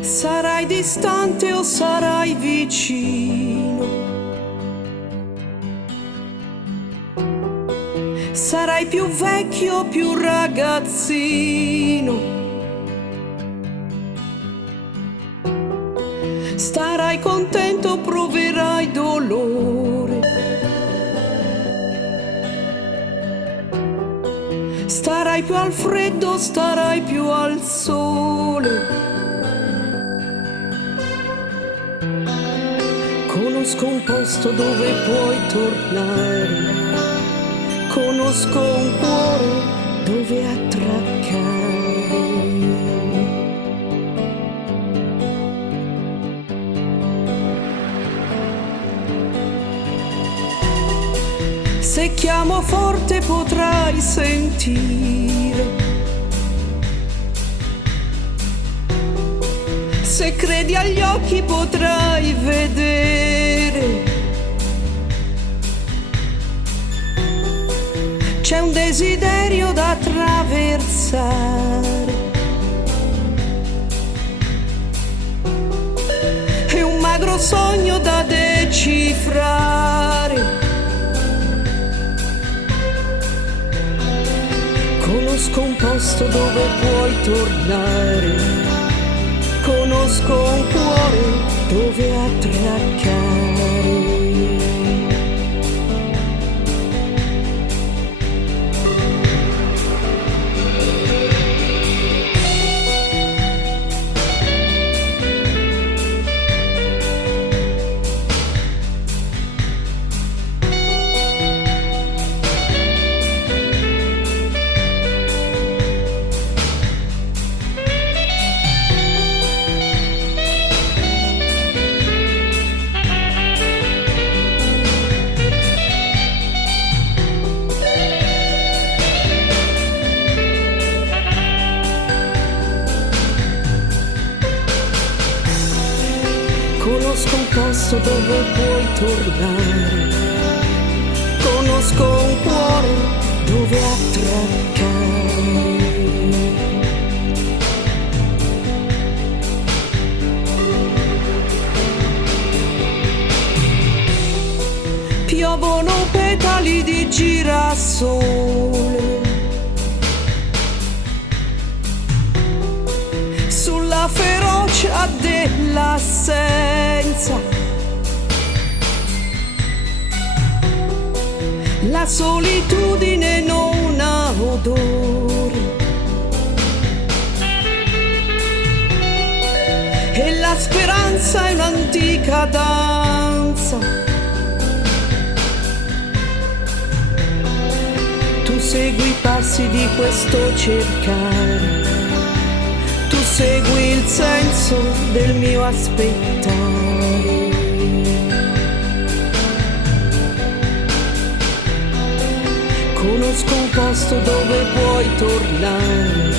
Sarai distante o sarai vicino? Sarai più vecchio o più ragazzino? Starai contento o proverai dolore? Starai più al freddo o starai più al sole? Conosco un posto dove puoi tornare, conosco un cuore dove attraccare. Se chiamo forte potrai sentire, se credi agli occhi potrai vedere. C'è un desiderio da attraversare e un magro sogno da decifrare. Conosco un posto dove puoi tornare, conosco un cuore dove attraccare. Conosco un posto dove puoi tornare, conosco un cuore dove attraccare. Piovono petali di girasole sulla ferocia dell'assenza. La solitudine non ha odore e la speranza è un'antica danza. Tu segui i passi di questo cercare, tu segui il senso del mio aspettare. Conosco un posto dove puoi tornare,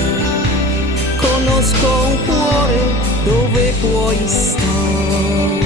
conosco un cuore dove puoi stare.